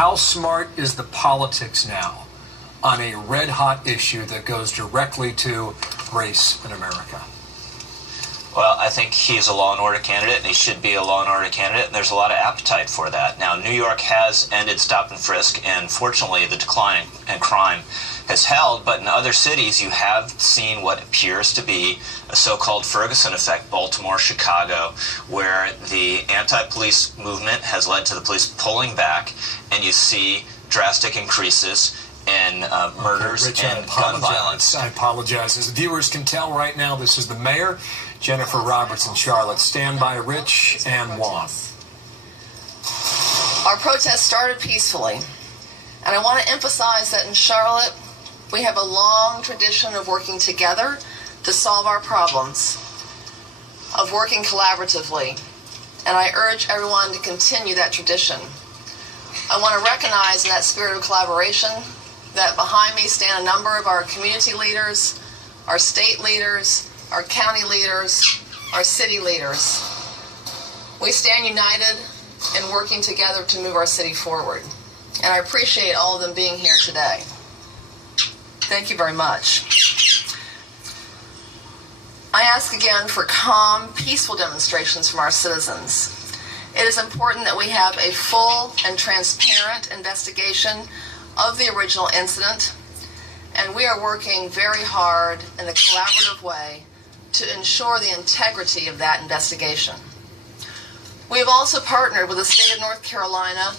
How smart is the politics now on a red-hot issue that goes directly to race in America? Well, I think he's a law and order candidate, and he should be a law and order candidate, and there's a lot of appetite for that. Now, New York has ended stop and frisk, and fortunately the decline in crime has held, but in other cities you have seen what appears to be a so-called Ferguson effect, Baltimore, Chicago, where the anti-police movement has led to the police pulling back, and you see drastic increases in murders Rich, and gun violence. I apologize. As viewers can tell right now, this is the mayor, Jennifer Roberts in Charlotte. Stand by, Rich and Juan. Our protest started peacefully, and I want to emphasize that in Charlotte, we have a long tradition of working together to solve our problems, of working collaboratively, and I urge everyone to continue that tradition. I want to recognize in that spirit of collaboration that behind me stand a number of our community leaders, our state leaders, our county leaders, our city leaders. We stand united in working together to move our city forward. And I appreciate all of them being here today. Thank you very much. I ask again for calm, peaceful demonstrations from our citizens. It is important that we have a full and transparent investigation of the original incident, and we are working very hard in a collaborative way to ensure the integrity of that investigation. We have also partnered with the state of North Carolina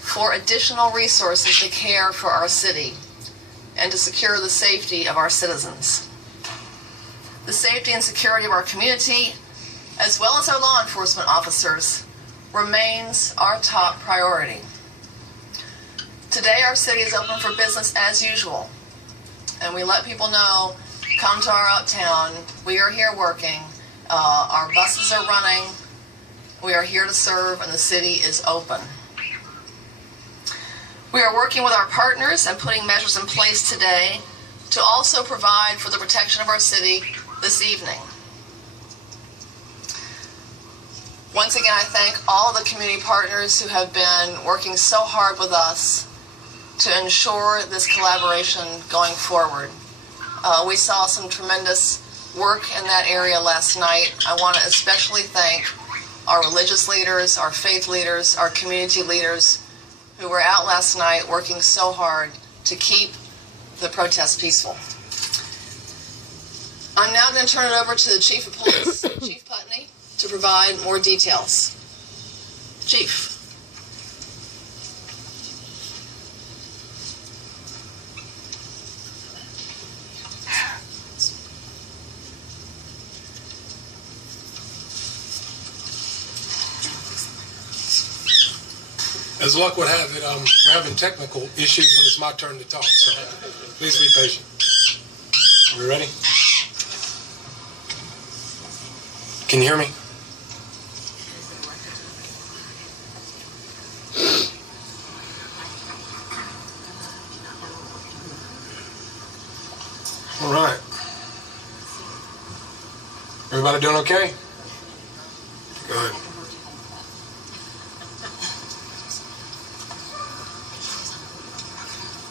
for additional resources to care for our city and to secure the safety of our citizens. The safety and security of our community, as well as our law enforcement officers, remains our top priority. Today, our city is open for business as usual, and we let people know, come to our uptown. We are here working. Our buses are running. We are here to serve, and the city is open. We are working with our partners and putting measures in place today to also provide for the protection of our city this evening. Once again, I thank all of the community partners who have been working so hard with us to ensure this collaboration going forward. We saw some tremendous work in that area last night. I want to especially thank our religious leaders, our faith leaders, our community leaders who were out last night working so hard to keep the protest peaceful. I'm now going to turn it over to the Chief of Police, Chief Putney, to provide more details. Chief. As luck would have it, we're having technical issues when it's my turn to talk, so please be patient. Are we ready? Can you hear me? All right. Everybody doing okay? Good.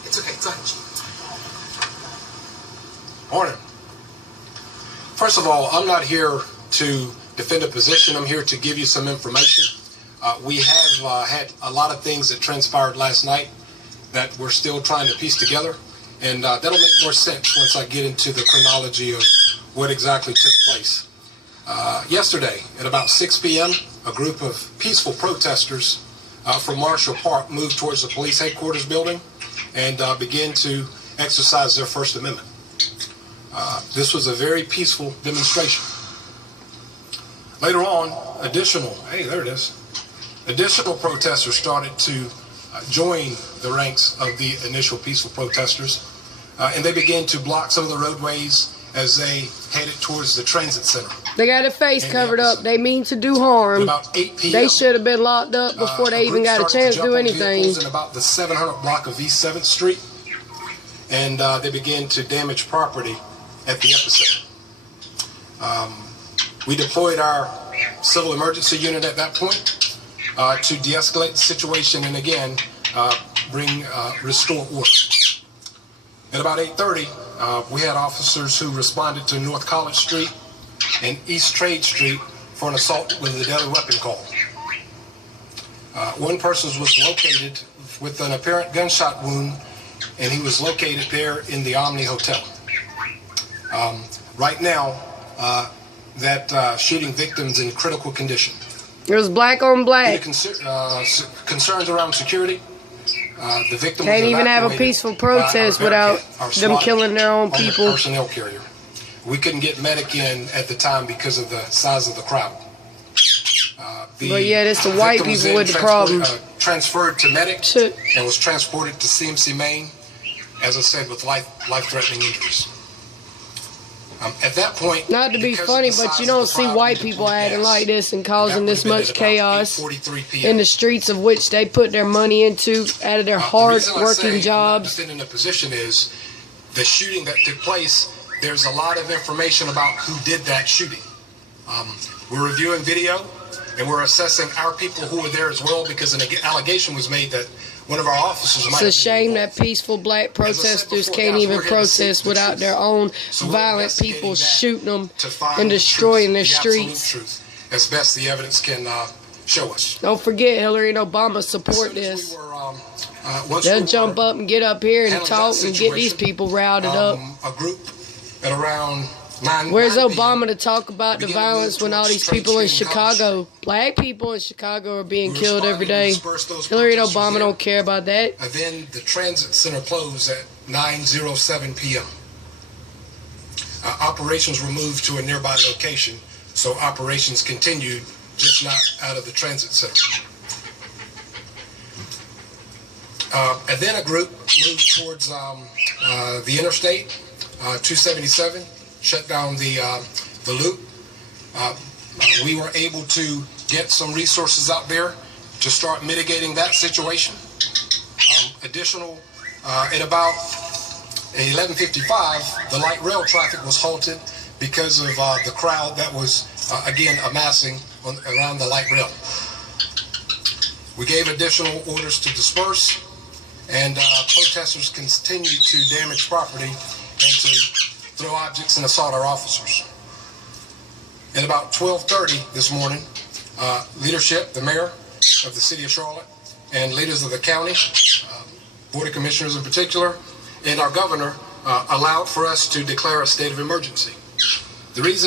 It's okay. Go ahead. Morning. First of all, I'm not here to defend a position. I'm here to give you some information. We have had a lot of things that transpired last night that we're still trying to piece together, and that'll make more sense once I get into the chronology of what exactly took place. Yesterday, at about 6 p.m., a group of peaceful protesters from Marshall Park moved towards the police headquarters building and began to exercise their First Amendment. This was a very peaceful demonstration. Later on, additional protesters started to join the ranks of the initial peaceful protesters, and they began to block some of the roadways as they headed towards the transit center. They got their face covered up. They mean to do harm. At about 8 p.m., they should have been locked up before they even got a chance to do anything. In about the 700 block of East 7th Street, and they began to damage property at the epicenter. We deployed our civil emergency unit at that point to de-escalate the situation, and again, restore order. At about 8:30, we had officers who responded to North College Street and East Trade Street for an assault with a deadly weapon call. One person was located with an apparent gunshot wound, and he was located there in the Omni Hotel. Right now, that shooting victim's in critical condition. It was black on black. Concerns around security. The victim Can't was even have a evacuated peaceful protest by without our them SWAT killing their own armored people. personnel carrier. We couldn't get medic in at the time because of the size of the crowd. But yeah, it's the white victim was people with the transported- problem. Transferred to medic Shit. and was transported to CMC Maine, as I said, with life-threatening injuries. At that point, Not to be because of funny, the but size you of don't the see crowd, white we people deployed acting gas. like this and causing That this would have much been at about chaos 8:43 p.m. in the streets of which they put their money into out of their hard The reason I say working I'm not jobs. defending the position is the shooting that took place. There's a lot of information about who did that shooting. We're reviewing video, and we're assessing our people who were there as well, because an allegation was made that one of our officers might It's a be shame that involved. peaceful black protesters before, can't guys, even we're here to seek protest the without truth. their own So we're violent investigating people that shooting them to find and the destroying truth, their the absolute streets. truth, as best the evidence can show us. Don't forget, Hillary and Obama As support soon as this. we were, once They'll we jump were up and get up here and handling talk that and get these situation, people routed up. a group at around 9 Where's 9 p.m. Obama to talk about the began to move violence when all towards these Trade people in Street and College Chicago, black people in Chicago, are being We killed every responded and day? dispersed those Hillary and protesters Obama there. don't care about that. And then the transit center closed at 9:07 p.m. Operations were moved to a nearby location, so operations continued, just not out of the transit center. And then a group moved towards the interstate, 277, shut down the loop. We were able to get some resources out there to start mitigating that situation. At about 11:55, the light rail traffic was halted because of the crowd that was, again, amassing around the light rail. We gave additional orders to disperse, and protesters continued to damage property and to throw objects and assault our officers. At about 12:30 this morning, leadership, the mayor of the city of Charlotte, and leaders of the county, Board of Commissioners in particular, and our governor allowed for us to declare a state of emergency. The reason